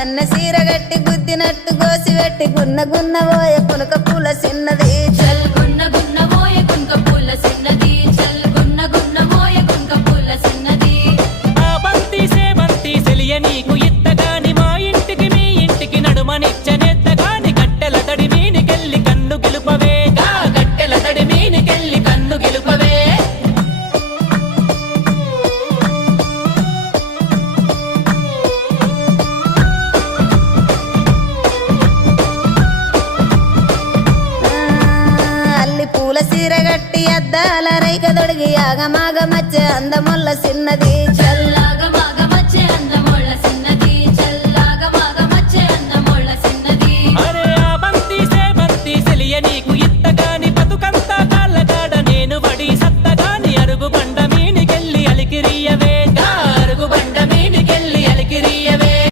కన్నె సీర గట్టి గుద్దినట్టు గోసి పెట్టి గున్న గున్న పోయ పునక పూల చిన్నది చల్ గున్న గున్న మోయ కునక పూల చిన్నది చల్ గున్న గున్న మోయ కునక పూల చిన్నది ఆ బంతి సేమంతి సెలియ నీకు ఇత్తగాని మా ఇంటికి మీ ఇంటికి నడుమనిచ్చనెత్తగాని కట్టెల తడి మీనికెళ్ళి కన్ను గెలుపవే గా కట్టెల తడి మీనికెళ్ళి కన్ను గెలుపవే అల్లి పూల సీర గట్టి అద్దాల రైక దొడిగి ఆగమాగ మచ్చ అందముల్ల చిన్నది చల్ల